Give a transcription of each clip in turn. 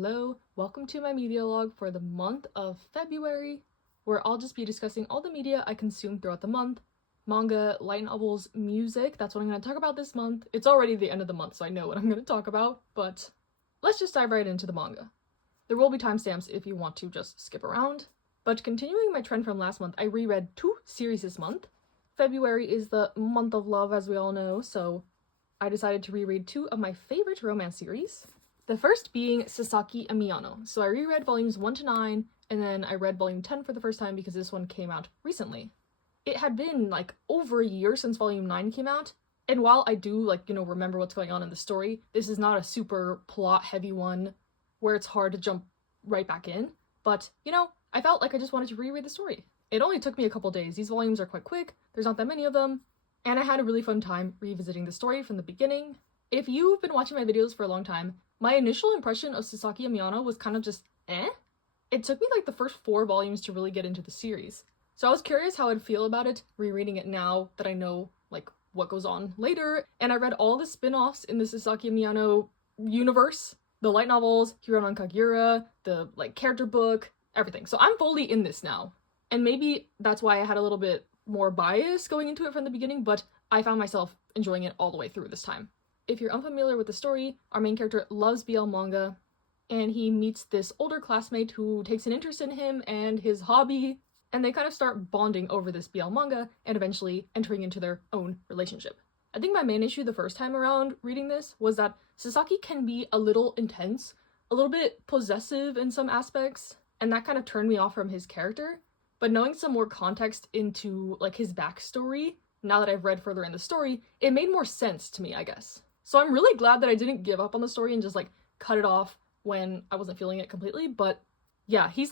Hello, welcome to my media log for the month of February, where I'll just be discussing all the media I consumed throughout the month. Manga, light novels, music, that's what I'm going to talk about this month. It's already the end of the month, so I know what I'm going to talk about, but let's just dive right into the manga. There will be timestamps if you want to just skip around. But continuing my trend from last month, I reread 2 series this month. February is the month of love, as we all know, so I decided to reread 2 of my favorite romance series. The first being Sasaki and Miyano. So I reread volumes 1 to 9, and then I read volume 10 for the first time because this one came out recently. It had been like over a year since volume 9 came out, and while I do remember what's going on in the story, this is not a super plot heavy one where it's hard to jump right back in, but I felt like I just wanted to reread the story. It only took me a couple days. These volumes are quite quick, there's not that many of them, and I had a really fun time revisiting the story from the beginning. If you've been watching my videos for a long time, my initial impression of Sasaki and Miyano was kind of just eh? It took me like the first 4 volumes to really get into the series. So I was curious how I'd feel about it rereading it now that I know like what goes on later, and I read all the spin-offs in the Sasaki and Miyano universe. The light novels, Hiro no Kagiura, the character book, everything. So I'm fully in this now. And maybe that's why I had a little bit more bias going into it from the beginning, but I found myself enjoying it all the way through this time. If you're unfamiliar with the story, our main character loves BL manga, and he meets this older classmate who takes an interest in him and his hobby, and they kind of start bonding over this BL manga and eventually entering into their own relationship. I think my main issue the first time around reading this was that Sasaki can be a little intense, a little bit possessive in some aspects, and that kind of turned me off from his character. But knowing some more context into his backstory, now that I've read further in the story, it made more sense to me, I guess. So I'm really glad that I didn't give up on the story and just cut it off when I wasn't feeling it completely, but yeah, he's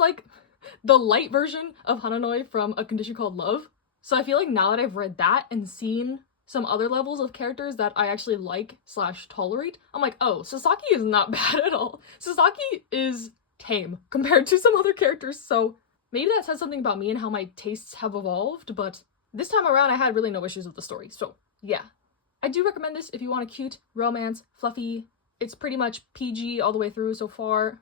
the light version of Hananoi from A Condition Called Love. So I feel like now that I've read that and seen some other levels of characters that I actually like/tolerate, I'm like, oh, Sasaki is not bad at all. Sasaki is tame compared to some other characters, so maybe that says something about me and how my tastes have evolved, but this time around I had really no issues with the story, so yeah. I do recommend this if you want a cute romance, fluffy. It's pretty much PG all the way through so far.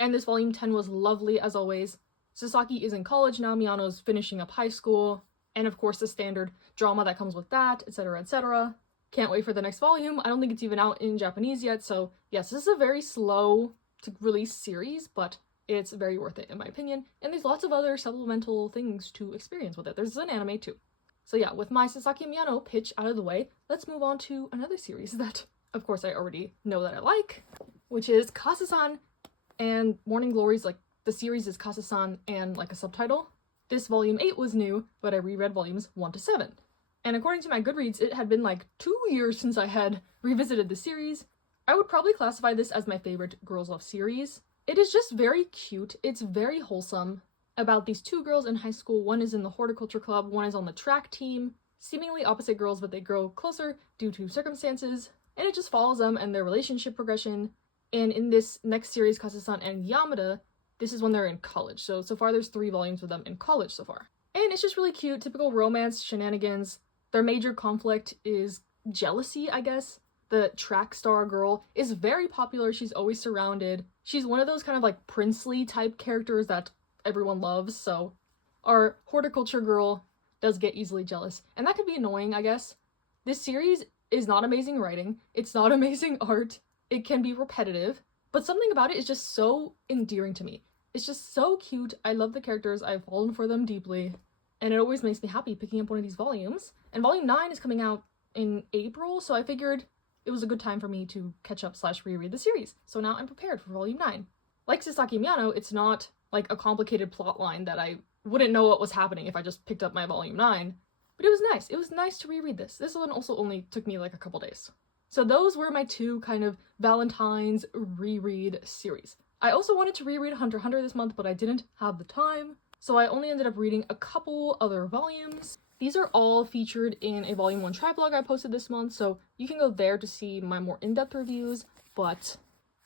And this volume 10 was lovely as always. Sasaki is in college now, Miyano's finishing up high school, and of course the standard drama that comes with that, etc, etc. Can't wait for the next volume. I don't think it's even out in Japanese yet, so yes, this is a very slow to release series, but it's very worth it in my opinion, and there's lots of other supplemental things to experience with it. There's an anime too. So yeah, with my Sasaki and Miyano pitch out of the way, let's move on to another series that, of course, I already know that I like, which is Kasa-san and Morning Glories. The series is Kasa-san and a subtitle. This volume 8 was new, but I reread volumes 1 to 7. And according to my Goodreads, it had been 2 years since I had revisited the series. I would probably classify this as my favorite Girls Love series. It is just very cute, it's very wholesome. About these 2 girls in high school. One is in the horticulture club, one is on the track team. Seemingly opposite girls, but they grow closer due to circumstances, and it just follows them and their relationship progression. And in this next series, Kasa-san and Yamada, this is when they're in college. So far there's 3 volumes with them in college so far. And it's just really cute, typical romance shenanigans. Their major conflict is jealousy, I guess. The track star girl is very popular, she's always surrounded. She's one of those kind of princely type characters that everyone loves, so our horticulture girl does get easily jealous, and that could be annoying, I guess. This series is not amazing writing, it's not amazing art, it can be repetitive, but something about it is just so endearing to me. It's just so cute, I love the characters, I've fallen for them deeply, and it always makes me happy picking up one of these volumes. And volume 9 is coming out in April, so I figured it was a good time for me to catch up/reread the series, so now I'm prepared for volume 9. Like Sasaki Miyano, it's not a complicated plot line that I wouldn't know what was happening if I just picked up my volume 9. But it was nice. It was nice to reread this. This one also only took me a couple days. So those were my 2 kind of Valentine's reread series. I also wanted to reread Hunter x Hunter this month, but I didn't have the time. So I only ended up reading a couple other volumes. These are all featured in a volume 1 triblog I posted this month, so you can go there to see my more in-depth reviews, but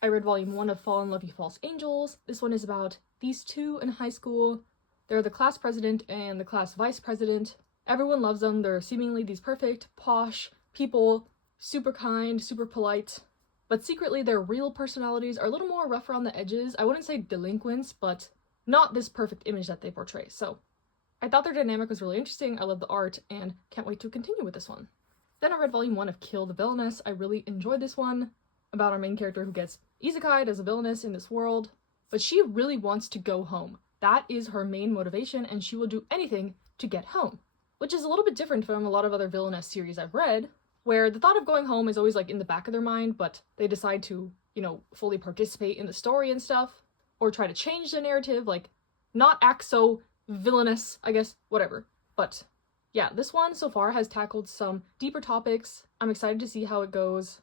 I read volume 1 of Fall in Love You False Angels. This one is about these 2 in high school. They're the class president and the class vice president. Everyone loves them. They're seemingly these perfect, posh people, super kind, super polite. but secretly their real personalities are a little more rough around the edges. I wouldn't say delinquents, but not this perfect image that they portray. So I thought their dynamic was really interesting. I love the art and can't wait to continue with this one. Then I read volume 1 of Kill the Villainess. I really enjoyed this one, about our main character who gets isekai'd as a villainess in this world, but she really wants to go home. That is her main motivation, and she will do anything to get home, which is a little bit different from a lot of other villainess series I've read, where the thought of going home is always like in the back of their mind, but they decide to, fully participate in the story and stuff, or try to change the narrative, like not act so villainous, I guess, whatever. But yeah, this one so far has tackled some deeper topics. I'm excited to see how it goes.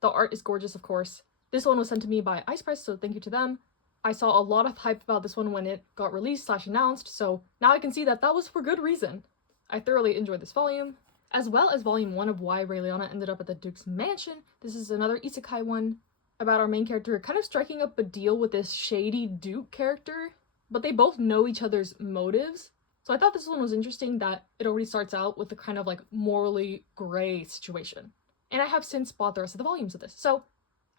The art is gorgeous, of course. This one was sent to me by Ice Press, so thank you to them. I saw a lot of hype about this one when it got released/announced, so now I can see that that was for good reason. I thoroughly enjoyed this volume, as well as volume 1 of Why Rayliana Ended Up at the Duke's Mansion. This is another isekai one about our main character kind of striking up a deal with this shady Duke character, but they both know each other's motives. So I thought this one was interesting that it already starts out with a kind of like morally gray situation. And I have since bought the rest of the volumes of this, so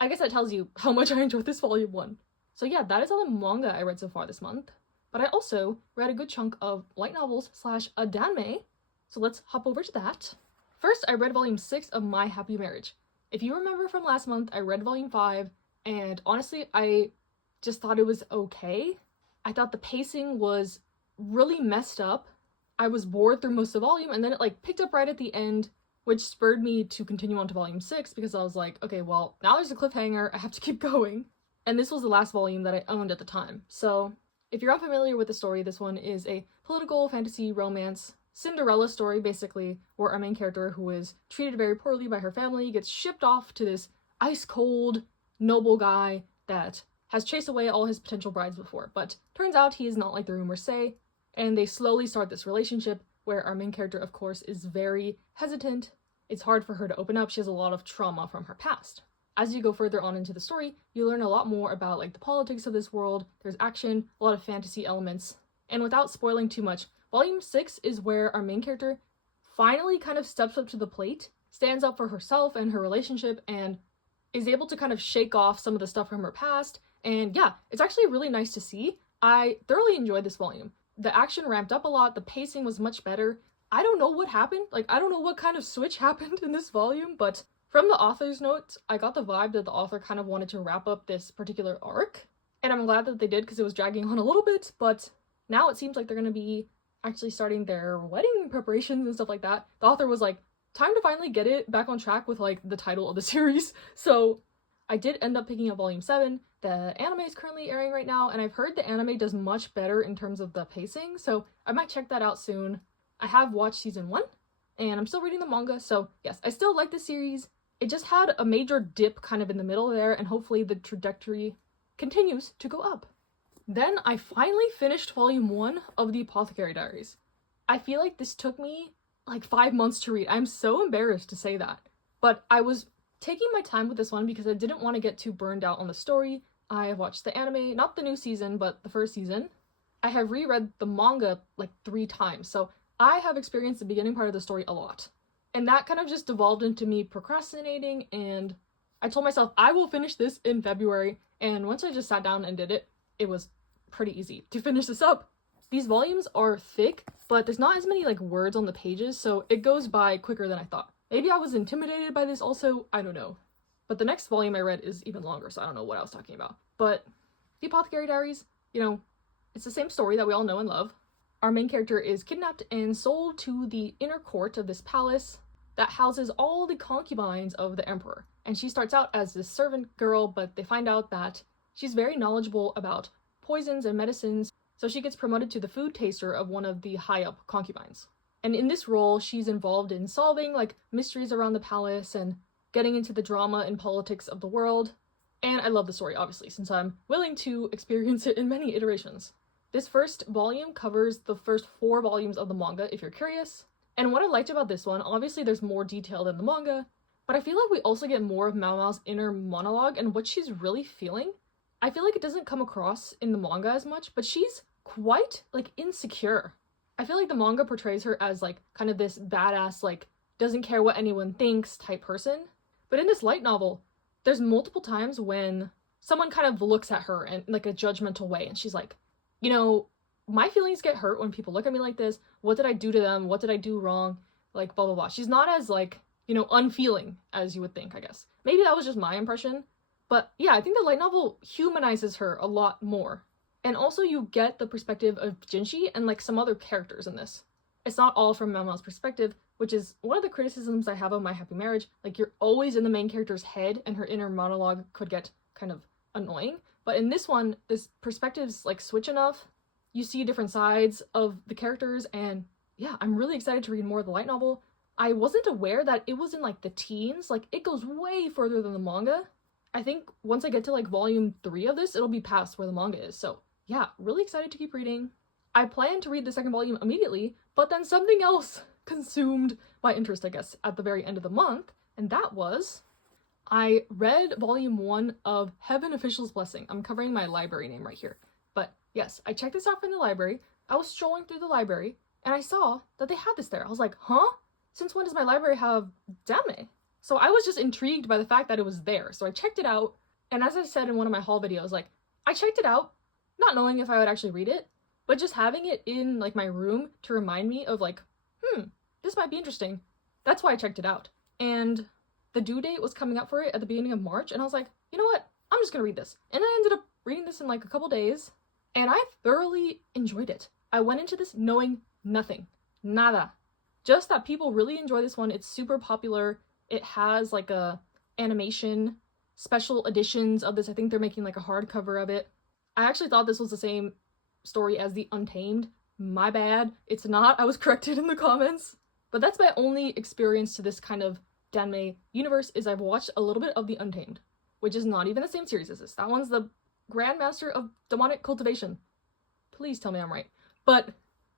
I guess that tells you how much I enjoyed this volume 1. So yeah, that is all the manga I read so far this month, but I also read a good chunk of light novels / a danmei, so let's hop over to that. First, I read volume 6 of My Happy Marriage. If you remember from last month, I read volume 5, and honestly, I just thought it was okay. I thought the pacing was really messed up. I was bored through most of the volume, and then it picked up right at the end, which spurred me to continue on to volume 6 because I was like, okay, well, now there's a cliffhanger, I have to keep going. And this was the last volume that I owned at the time. So if you're unfamiliar with the story, this one is a political fantasy romance Cinderella story, basically, where our main character, who is treated very poorly by her family, gets shipped off to this ice-cold, noble guy that has chased away all his potential brides before. But turns out he is not like the rumors say, and they slowly start this relationship where our main character, of course, is very hesitant. It's hard for her to open up. She has a lot of trauma from her past. As you go further on into the story, you learn a lot more about the politics of this world. There's action, a lot of fantasy elements. And without spoiling too much, volume 6 is where our main character finally kind of steps up to the plate, stands up for herself and her relationship, and is able to kind of shake off some of the stuff from her past. And yeah, it's actually really nice to see. I thoroughly enjoyed this volume. The action ramped up a lot, the pacing was much better. I don't know what happened, I don't know what kind of switch happened in this volume, but from the author's notes, I got the vibe that the author kind of wanted to wrap up this particular arc, and I'm glad that they did because it was dragging on a little bit, but now it seems like they're going to be actually starting their wedding preparations and stuff like that. The author was like, time to finally get it back on track with the title of the series. So I did end up picking up volume 7. The anime is currently airing right now, and I've heard the anime does much better in terms of the pacing, so I might check that out soon. I have watched season 1, and I'm still reading the manga, so yes, I still like the series. It just had a major dip kind of in the middle there, and hopefully the trajectory continues to go up. Then I finally finished volume 1 of The Apothecary Diaries. I feel like this took me 5 months to read. I'm so embarrassed to say that. But I was taking my time with this one because I didn't want to get too burned out on the story. I have watched the anime, not the new season, but the first season. I have reread the manga 3 times, so I have experienced the beginning part of the story a lot. And that kind of just devolved into me procrastinating, and I told myself I will finish this in February, and once I just sat down and did it, it was pretty easy to finish this up. These volumes are thick, but there's not as many words on the pages, so it goes by quicker than I thought. Maybe I was intimidated by this also, I don't know. But the next volume I read is even longer, so I don't know what I was talking about. But The Apothecary Diaries, it's the same story that we all know and love. Our main character is kidnapped and sold to the inner court of this palace that houses all the concubines of the emperor. And she starts out as this servant girl, but they find out that she's very knowledgeable about poisons and medicines, so she gets promoted to the food taster of one of the high-up concubines. And in this role, she's involved in solving mysteries around the palace and getting into the drama and politics of the world. And I love the story, obviously, since I'm willing to experience it in many iterations. This first volume covers the first 4 volumes of the manga, if you're curious. And what I liked about this one, obviously there's more detail than the manga, but I feel like we also get more of Mao Mao's inner monologue and what she's really feeling. I feel like it doesn't come across in the manga as much, but she's quite, insecure. I feel like the manga portrays her as, kind of this badass, doesn't care what anyone thinks type person. But in this light novel, there's multiple times when someone kind of looks at her in like a judgmental way, and she's like, you know, my feelings get hurt when people look at me like this. What did I do to them? What did I do wrong? Like, blah, blah, blah. She's not as, like, you know, unfeeling as you would think, I guess. Maybe that was just my impression. But yeah, I think the light novel humanizes her a lot more. And also you get the perspective of Jinshi and, like, some other characters in this. It's not all from Mama's perspective, which is one of the criticisms I have of My Happy Marriage. Like, you're always in the main character's head, and her inner monologue could get kind of annoying. But in this one, this perspectives, like, switch enough. You see different sides of the characters, and yeah, I'm really excited to read more of the light novel. I wasn't aware that it was in, like, the teens. Like, it goes way further than the manga. I think once I get to, like, volume 3 of this, it'll be past where the manga is. So yeah, really excited to keep reading. I plan to read the second volume immediately, but then something else consumed my interest, I guess, at the very end of the month, and that was I read volume 1 of Heaven Official's Blessing. I'm covering my library name right here. But yes, I checked this out from the library. I was strolling through the library, and I saw that they had this there. I was like, huh? Since when does my library have danmei? So I was just intrigued by the fact that it was there. So I checked it out, and as I said in one of my haul videos, like, I checked it out, not knowing if I would actually read it, but just having it in, like, my room to remind me of, like, this might be interesting. That's why I checked it out. And the due date was coming up for it at the beginning of March, and I was like, you know what? I'm just gonna read this. And I ended up reading this in, like, a couple days, and I thoroughly enjoyed it. I went into this knowing nothing. Nada. Just that people really enjoy this one. It's super popular. It has, like, a animation, special editions of this. I think they're making, like, a hardcover of it. I actually thought this was the same story as The Untamed. My bad. It's not. I was corrected in the comments. But that's my only experience to this kind of danmei universe, is I've watched a little bit of The Untamed, which is not even the same series as this. That one's the Grandmaster of Demonic Cultivation. Please tell me I'm right. But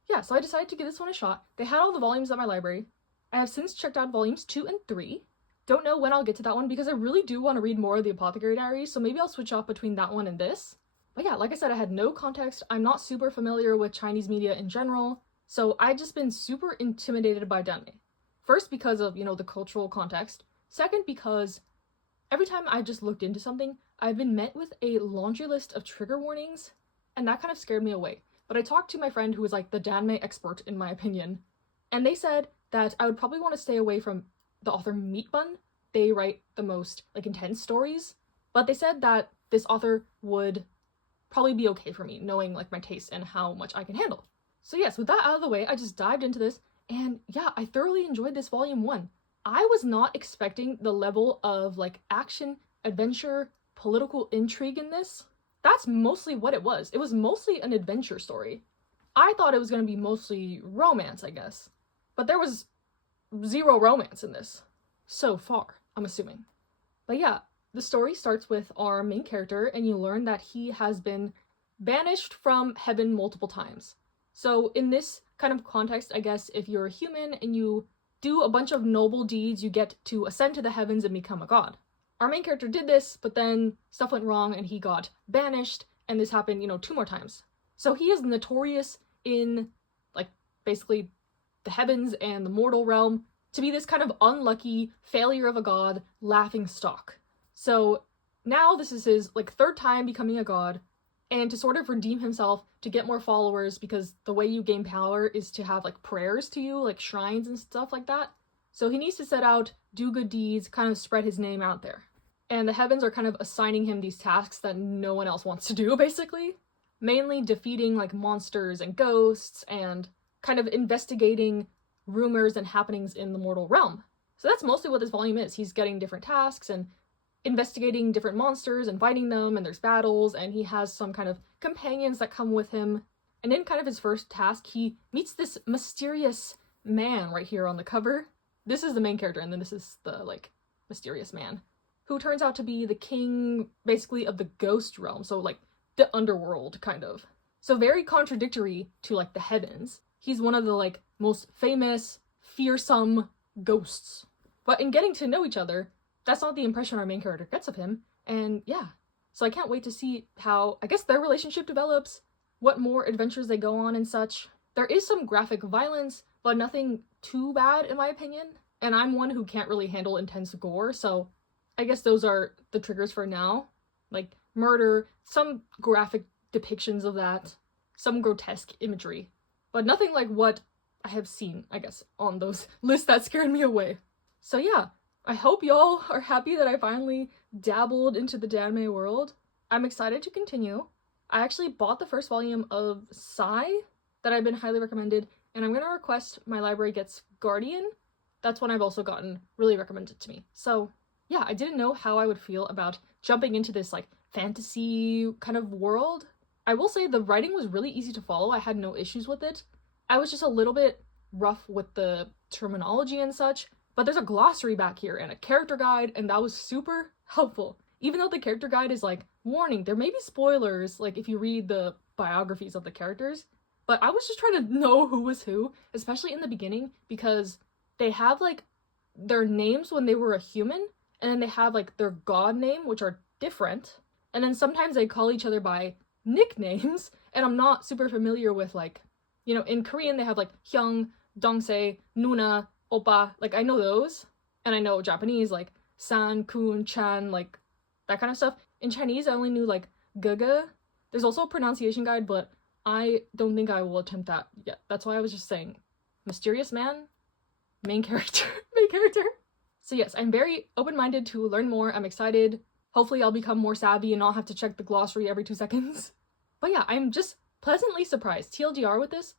yeah, so I decided to give this one a shot. They had all the volumes at my library. I have since checked out volumes 2 and 3. Don't know when I'll get to that one because I really do want to read more of the Apothecary Diaries, so maybe I'll switch off between that one and this. But yeah, like I said, I had no context. I'm not super familiar with Chinese media in general, so I've just been super intimidated by danmei. First, because of, you know, the cultural context. Second, because every time I just looked into something, I've been met with a laundry list of trigger warnings, and that kind of scared me away. But I talked to my friend who is, like, the danmei expert, in my opinion, and they said that I would probably want to stay away from the author Meat Bun. They write the most, like, intense stories, but they said that this author would probably be okay for me, knowing, like, my taste and how much I can handle. So yes, with that out of the way, I just dived into this, and yeah, I thoroughly enjoyed this volume 1. I was not expecting the level of, like, action, adventure, political intrigue in this. That's mostly what it was. It was mostly an adventure story. I thought it was going to be mostly romance, I guess. But there was zero romance in this. So far, I'm assuming. But yeah, the story starts with our main character, and you learn that he has been banished from heaven multiple times. So in this kind of context, I guess, if you're a human and you do a bunch of noble deeds, you get to ascend to the heavens and become a god. Our main character did this, but then stuff went wrong and he got banished, and this happened, you know, 2 more times. So he is notorious in, like, basically the heavens and the mortal realm to be this kind of unlucky failure of a god, laughing stock. So now this is his, like, 3rd time becoming a god, and to sort of redeem himself, to get more followers, because the way you gain power is to have, like, prayers to you, like shrines and stuff like that. So he needs to set out, do good deeds, kind of spread his name out there. And the heavens are kind of assigning him these tasks that no one else wants to do, basically. Mainly defeating, like, monsters and ghosts, and kind of investigating rumors and happenings in the mortal realm. So that's mostly what this volume is. He's getting different tasks and investigating different monsters and fighting them, and there's battles, and he has some kind of companions that come with him. And in kind of his first task, he meets this mysterious man right here on the cover. This is the main character, and then this is the, like, mysterious man, who turns out to be the king, basically, of the ghost realm, so, like, the underworld, kind of. So very contradictory to, like, the heavens. He's one of the, like, most famous, fearsome ghosts. But in getting to know each other, that's not the impression our main character gets of him, and yeah. So I can't wait to see how, I guess, their relationship develops, what more adventures they go on and such. There is some graphic violence, but nothing too bad, in my opinion. And I'm one who can't really handle intense gore, so I guess those are the triggers for now. Like murder, some graphic depictions of that, some grotesque imagery. But nothing like what I have seen, I guess, on those lists that scared me away. So yeah, I hope y'all are happy that I finally dabbled into the danmei world. I'm excited to continue. I actually bought the first volume of Psy that I've been highly recommended, and I'm gonna request my library gets Guardian. That's one I've also gotten really recommended to me. So yeah, I didn't know how I would feel about jumping into this like fantasy kind of world. I will say the writing was really easy to follow. I had no issues with it. I was just a little bit rough with the terminology and such, but there's a glossary back here and a character guide, and that was super helpful. Even though the character guide is like, warning, there may be spoilers, like if you read the biographies of the characters, but I was just trying to know who was who, especially in the beginning, because they have like their names when they were a human, and then they have like their god name, which are different, and then sometimes they call each other by nicknames, and I'm not super familiar with like, you know, in Korean they have like Hyung, Dongse, Nuna, Oppa, like I know those, and I know Japanese like San, Kun, Chan, like that kind of stuff. In Chinese I only knew like Gaga. There's also a pronunciation guide, but I don't think I will attempt that yet. That's why I was just saying mysterious man, main character. So yes, I'm very open-minded to learn more. I'm excited. Hopefully I'll become more savvy and not have to check the glossary every 2 seconds. But yeah, I'm just pleasantly surprised. TLDR with this,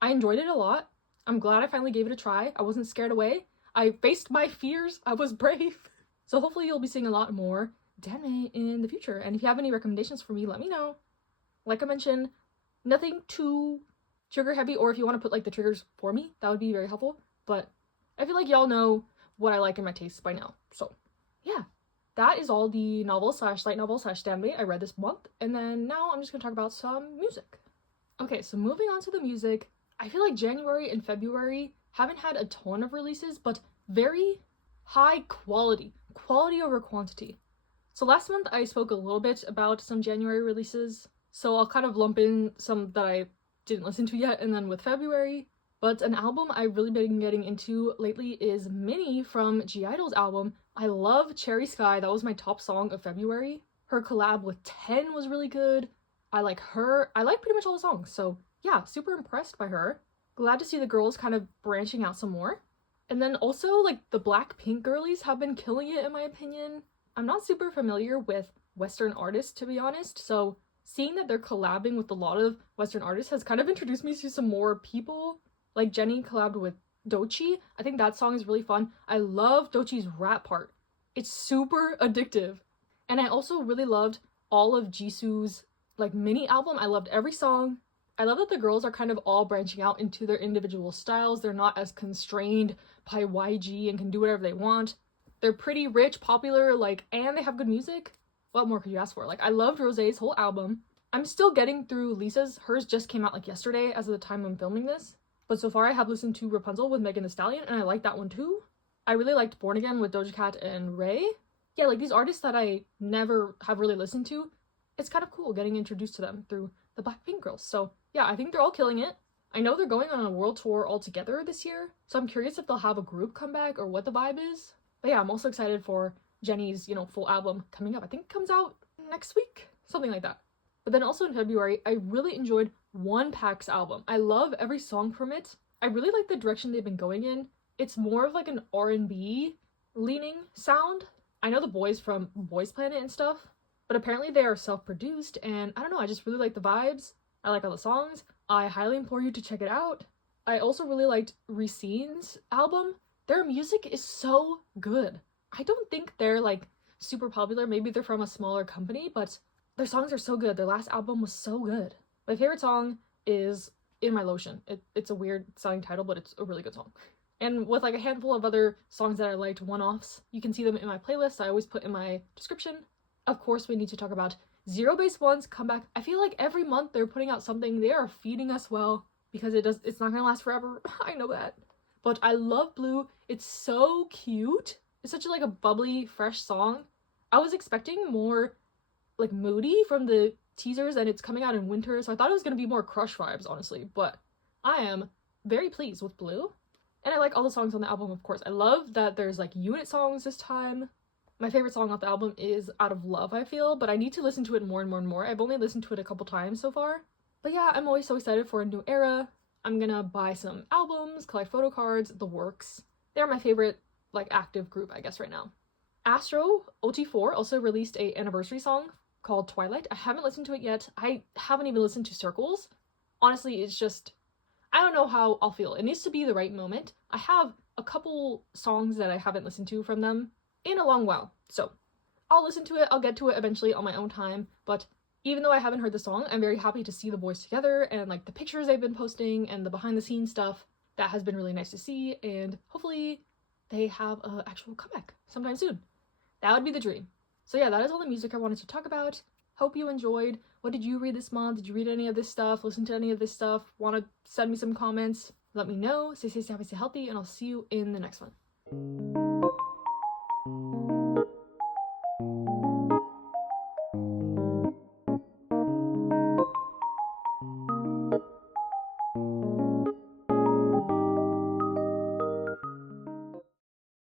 I enjoyed it a lot. I'm glad I finally gave it a try. I wasn't scared away. I faced my fears. I was brave. So hopefully you'll be seeing a lot more danmei in the future. And if you have any recommendations for me, let me know. Like I mentioned, nothing too trigger heavy, or if you want to put like the triggers for me, that would be very helpful. But I feel like y'all know what I like in my tastes by now. So yeah, that is all the novel slash light novel slash danmei I read this month. And then now I'm just gonna talk about some music. Okay, so moving on to the music, I feel like January and February haven't had a ton of releases, but very high quality over quantity. So last month I spoke a little bit about some January releases, so I'll kind of lump in some that I didn't listen to yet, and then with February. But an album I've really been getting into lately is Minnie from (G)I-DLE's album. I love Cherry Sky. That was my top song of February. Her collab with 10 was really good. I like her. I like pretty much all the songs, so yeah, super impressed by her. Glad to see the girls kind of branching out some more. And then also, like, the Blackpink girlies have been killing it in my opinion. I'm not super familiar with Western artists, to be honest, so seeing that they're collabing with a lot of Western artists has kind of introduced me to some more people. Like Jennie collabed with Doechii. I think that song is really fun. I love Doechii's rap part. It's super addictive. And I also really loved all of Jisoo's like mini album. I loved every song. I love that the girls are kind of all branching out into their individual styles. They're not as constrained by YG and can do whatever they want. They're pretty rich, popular, like, and they have good music. What more could you ask for? Like, I loved Rosé's whole album. I'm still getting through Lisa's. Hers just came out like yesterday as of the time I'm filming this. But so far I have listened to Rapunzel with Megan Thee Stallion, and I like that one too. I really liked Born Again with Doja Cat and Ray. Yeah, like these artists that I never have really listened to, it's kind of cool getting introduced to them through the Blackpink girls. So yeah, I think they're all killing it. I know they're going on a world tour all together this year, so I'm curious if they'll have a group comeback or what the vibe is. But yeah, I'm also excited for Jennie's, full album coming up. I think it comes out next week, something like that. But then also in February, I really enjoyed One Pack's album. I love every song from it. I really like the direction they've been going in. It's more of like an R&B leaning sound. I know the boys from Boys Planet and stuff, but apparently they are self-produced, and I don't know, I just really like the vibes. I like all the songs. I highly implore you to check it out. I also really liked Recine's album. Their music is so good. I don't think they're like super popular. Maybe they're from a smaller company, but their songs are so good. Their last album was so good. My favorite song is In My Lotion. It's a weird sounding title, but it's a really good song. And with like a handful of other songs that I liked, one-offs, you can see them in my playlist. I always put in my description. Of course, we need to talk about Zero Base One's comeback. I feel like every month they're putting out something. They are feeding us well because it's not gonna last forever. I know that. But I love Blue. It's so cute. It's such like a bubbly, fresh song. I was expecting more like moody from the teasers, and it's coming out in winter, so I thought it was gonna be more Crush vibes, honestly. But I am very pleased with Blue. And I like all the songs on the album, of course. I love that there's like unit songs this time. My favorite song off the album is Out of Love, I feel, but I need to listen to it more and more and more. I've only listened to it a couple times so far. But yeah, I'm always so excited for a new era. I'm gonna buy some albums, collect photo cards, the works. They're my favorite, like, active group, I guess, right now. Astro OT4 also released a anniversary song called Twilight. I haven't listened to it yet. I haven't even listened to Circles. Honestly, it's just, I don't know how I'll feel. It needs to be the right moment. I have a couple songs that I haven't listened to from them in a long while, so I'll listen to it. I'll get to it eventually on my own time, but even though I haven't heard the song, I'm very happy to see the boys together and like the pictures they've been posting and the behind the scenes stuff. That has been really nice to see, and hopefully they have an actual comeback sometime soon. That would be the dream. So yeah, that is all the music I wanted to talk about. Hope you enjoyed. What did you read this month? Did you read any of this stuff? Listen to any of this stuff? Want to send me some comments? Let me know. Stay safe, stay happy, stay healthy, and I'll see you in the next one.